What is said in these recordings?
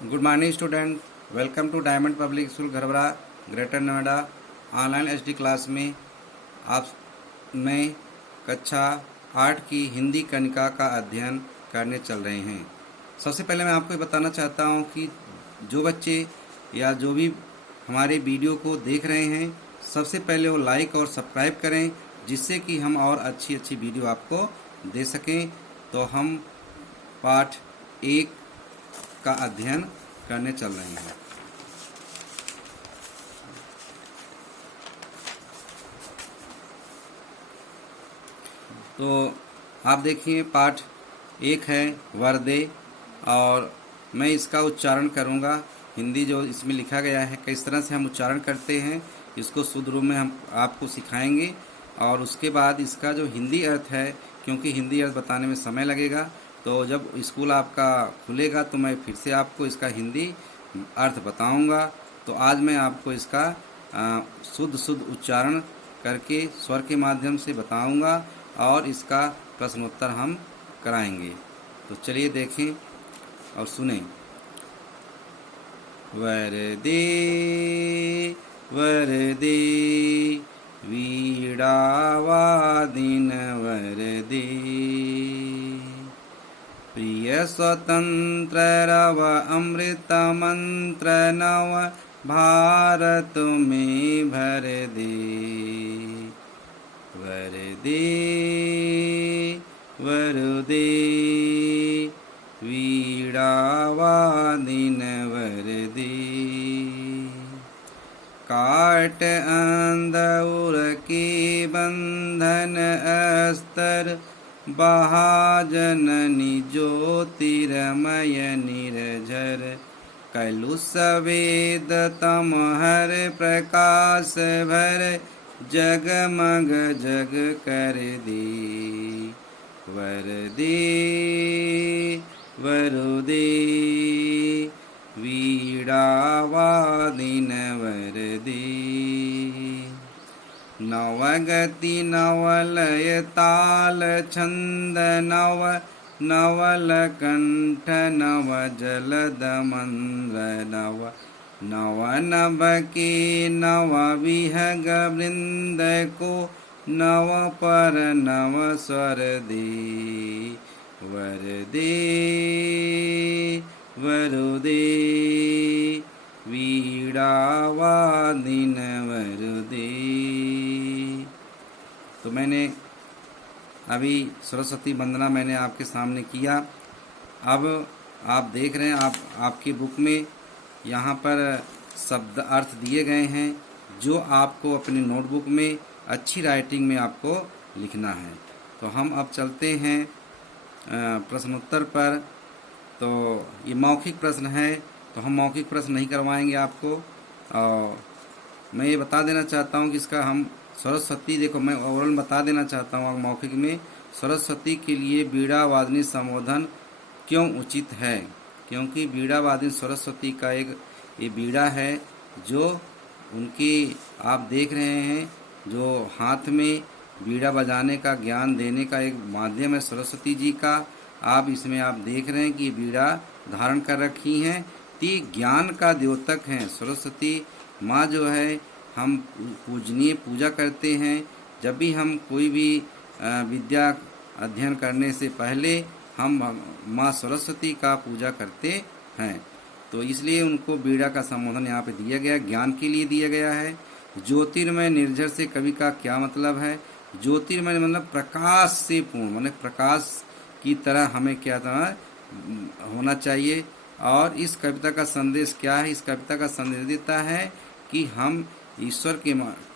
Good morning student, welcome to Diamond Public School Gharbara, Greater Noida. Online HD class में आप में कक्षा 8 की हिंदी कनिका का अध्ययन करने चल रहे हैं। सबसे पहले मैं आपको बताना चाहता हूं कि जो बच्चे या जो भी हमारे वीडियो को देख रहे हैं, सबसे पहले वो लाइक और सब्सक्राइब करें, जिससे कि हम और अच्छी अच्छी वीडियो आपको दे सकें। तो हम पाठ 1 का अध्ययन करने चल रहे हैं। तो आप देखिए, पाठ 1 है वर्दे, और मैं इसका उच्चारण करूंगा। हिंदी जो इसमें लिखा गया है, किस तरह से हम उच्चारण करते हैं, इसको शुद्ध रूप में हम आपको सिखाएंगे। और उसके बाद इसका जो हिंदी अर्थ है, क्योंकि हिंदी अर्थ बताने में समय लगेगा, तो जब स्कूल आपका खुलेगा तो मैं फिर से आपको इसका हिंदी अर्थ बताऊंगा। तो आज मैं आपको इसका शुद्ध उच्चारण करके स्वर के माध्यम से बताऊंगा और इसका प्रश्नोत्तर हम कराएंगे। तो चलिए देखें और सुनें। वरदे वरदे वीणावादिन वरदे, प्रिय स्वतंत्र रव अमृत मंत्र नव भारत में भर दे। वरदे वरदे वीणावादिन वरदे, काट अंदौर के बंधन अस्तर, बहाजननी ज्योतिर्मय निर्झर, कलुष वेद तम हर प्रकाश भर, जगमग जग कर दे। वरदे वरदे वीणावादिन वरदे, नवगति नवलय ताल छंद नव, नवल कंठ नव जलद मंद्र नव, नव नभ के नव विहग वृंद को, नव पर नव स्वर दे। वरदे वरदे वीणावादिन वरदे। तो मैंने अभी सरस्वती वंदना मैंने आपके सामने किया। अब आप देख रहे हैं, आपकी बुक में यहाँ पर शब्द अर्थ दिए गए हैं, जो आपको अपनी नोटबुक में अच्छी राइटिंग में आपको लिखना है। तो हम अब चलते हैं प्रश्नोत्तर पर। तो ये मौखिक प्रश्न है, तो हम मौखिक प्रश्न नहीं करवाएंगे आपको। और मैं ये बता देना चाहता हूँ कि इसका हम सरस्वती, देखो मैं ओवरऑल बता देना चाहता हूँ मौखिक में, सरस्वती के लिए वीणावादिनी संबोधन क्यों उचित है। क्योंकि वीणावादिनी सरस्वती का एक ये वीणा है, जो उनकी आप देख रहे हैं, जो हाथ में वीणा बजाने का ज्ञान देने का एक माध्यम है सरस्वती जी का। आप इसमें आप देख रहे हैं कि वीणा धारण कर रखी हैं। ती ज्ञान का द्योतक हैं सरस्वती माँ, जो है हम पूजनीय पूजा करते हैं। जब भी हम कोई भी विद्या अध्ययन करने से पहले हम माँ सरस्वती का पूजा करते हैं। तो इसलिए उनको वीणा का संबोधन यहाँ पे दिया गया, ज्ञान के लिए दिया गया है। ज्योतिर्मय निर्झर से कवि का क्या मतलब है। ज्योतिर्मय मतलब प्रकाश से पूर्ण, मतलब प्रकाश की तरह हमें क्या तरह होना चाहिए। और इस कविता का संदेश क्या है। इस कविता का संदेश देता है कि हम ईश्वर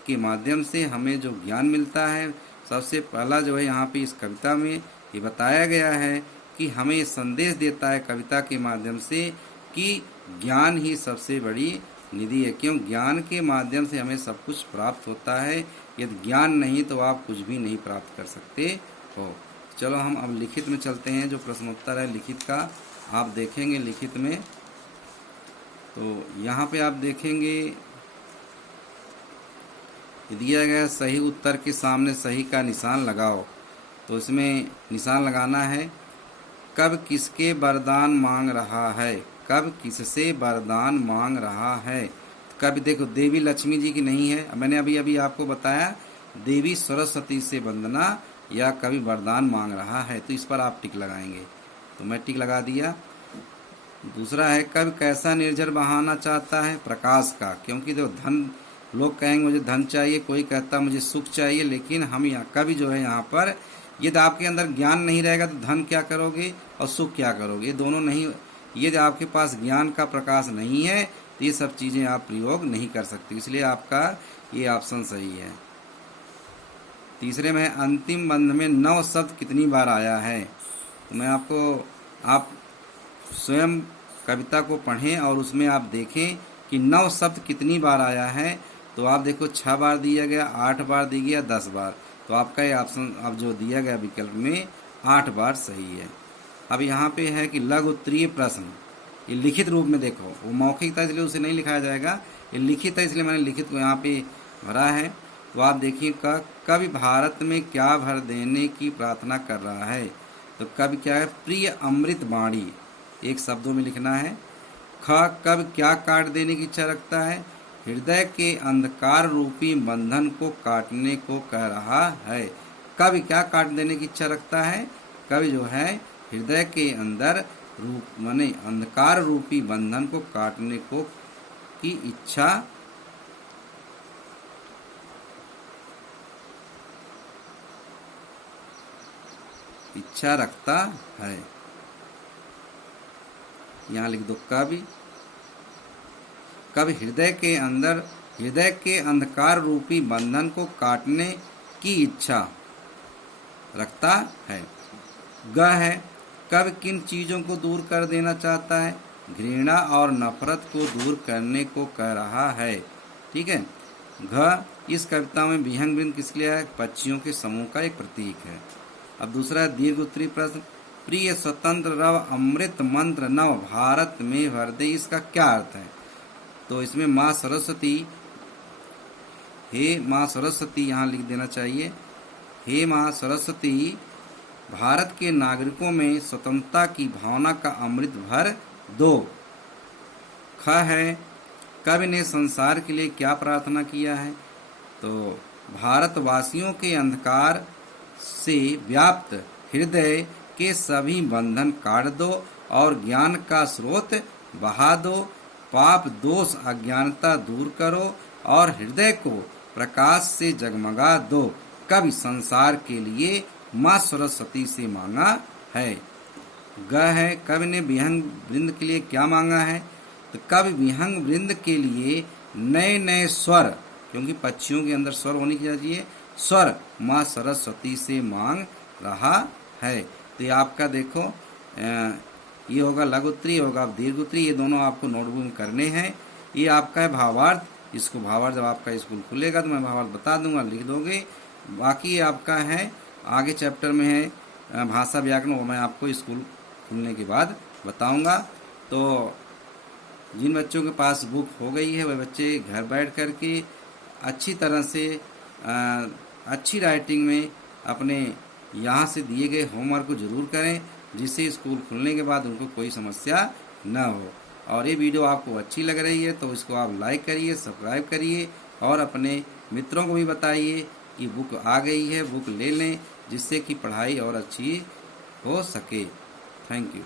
के माध्यम से हमें जो ज्ञान मिलता है, सबसे पहला जो है यहाँ पे इस कविता में ये बताया गया है कि हमें ये संदेश देता है कविता के माध्यम से कि ज्ञान ही सबसे बड़ी निधि है। क्यों, ज्ञान के माध्यम से हमें सब कुछ प्राप्त होता है। यदि ज्ञान नहीं तो आप कुछ भी नहीं प्राप्त कर सकते हो। चलो हम अब लिखित में चलते हैं। जो प्रश्नोत्तर है लिखित का आप देखेंगे लिखित में। तो यहाँ पे आप देखेंगे दिया गया सही उत्तर के सामने सही का निशान लगाओ। तो इसमें निशान लगाना है, कब किसके वरदान मांग रहा है। कब किससे वरदान मांग रहा है। कब देखो देवी लक्ष्मी जी की नहीं है, मैंने अभी अभी आपको बताया देवी सरस्वती से वंदना या कभी वरदान मांग रहा है, तो इस पर आप टिक लगाएंगे। तो मैं टिक लगा दिया। दूसरा है कब कैसा निर्झर बहाना चाहता है, प्रकाश का, क्योंकि देखो धन, लोग कहेंगे मुझे धन चाहिए, कोई कहता मुझे सुख चाहिए, लेकिन हम यहाँ कभी जो है यहाँ पर यदि आपके अंदर ज्ञान नहीं रहेगा तो धन क्या करोगे और सुख क्या करोगे, ये दोनों नहीं, यदि आपके पास ज्ञान का प्रकाश नहीं है तो ये सब चीज़ें आप प्रयोग नहीं कर सकते, इसलिए आपका ये ऑप्शन सही है। तीसरे में अंतिम बंध में नव शब्द कितनी बार आया है, तो मैं आपको, आप स्वयं कविता को पढ़ें और उसमें आप देखें कि नव शब्द कितनी बार आया है। तो आप देखो 6 बार दिया गया, 8 बार दिया गया, 10 बार, तो आपका ये ऑप्शन अब जो दिया गया विकल्प में 8 बार सही है। अब यहाँ पे है कि लघु उत्तरीय प्रश्न, ये लिखित रूप में देखो, वो मौखिक था इसलिए उसे नहीं लिखाया जाएगा, ये लिखित है इसलिए मैंने लिखित को यहाँ पे भरा है। तो आप देखिए कवि भारत में क्या भर देने की प्रार्थना कर रहा है, तो कवि क्या है, प्रिय अमृत वाणी, एक शब्दों में लिखना है। ख कब क्या काट देने की इच्छा रखता है, हृदय के अंधकार रूपी बंधन को काटने को कह रहा है। कवि क्या काट देने की इच्छा रखता है, कवि जो है हृदय के अंदर रूप माने अंधकार रूपी बंधन को काटने को की इच्छा रखता है। यहाँ लिख दो कवि हृदय के अंधकार रूपी बंधन को काटने की इच्छा रखता है। ग है कवि किन चीजों को दूर कर देना चाहता है, घृणा और नफरत को दूर करने को कह रहा है। ठीक है। घ इस कविता में विहंग बिंद किसके लिए है, पक्षियों के समूह का एक प्रतीक है। अब दूसरा है दीर्घ उत्तरीय प्रश्न, प्रिय स्वतंत्र रव अमृत मंत्र नव भारत में भर दे, इसका क्या अर्थ है। तो इसमें माँ सरस्वती, हे माँ सरस्वती यहाँ लिख देना चाहिए, हे माँ सरस्वती भारत के नागरिकों में स्वतंत्रता की भावना का अमृत भर दो। ख है कवि ने संसार के लिए क्या प्रार्थना किया है, तो भारतवासियों के अंधकार से व्याप्त हृदय के सभी बंधन काट दो और ज्ञान का स्रोत बहा दो, पाप दोष अज्ञानता दूर करो और हृदय को प्रकाश से जगमगा दो। कवि संसार के लिए माँ सरस्वती से मांगा है। ग है कवि ने विहंग वृंद के लिए क्या मांगा है, तो कवि विहंग वृंद के लिए नए नए स्वर, क्योंकि पक्षियों के अंदर स्वर होनी चाहिए, स्वर माँ सरस्वती से मांग रहा है। तो ये आपका देखो ये होगा लघु उत्तरीय, होगा दीर्घ उत्तरीय, ये दोनों आपको नोटबुक में करने हैं। ये आपका है भावार्थ, इसको भावार्थ जब आपका स्कूल खुलेगा तो मैं भावार्थ बता दूंगा, लिख दोगे। बाकी आपका है आगे चैप्टर में है भाषा व्याकरण, वो मैं आपको स्कूल खुलने के बाद बताऊंगा। तो जिन बच्चों के पास बुक हो गई है वह बच्चे घर बैठ कर के अच्छी तरह से अच्छी राइटिंग में अपने यहाँ से दिए गए होमवर्क को जरूर करें, जिससे स्कूल खुलने के बाद उनको कोई समस्या न हो। और ये वीडियो आपको अच्छी लग रही है तो इसको आप लाइक करिए, सब्सक्राइब करिए और अपने मित्रों को भी बताइए कि बुक आ गई है, बुक ले लें, जिससे कि पढ़ाई और अच्छी हो सके। Thank you.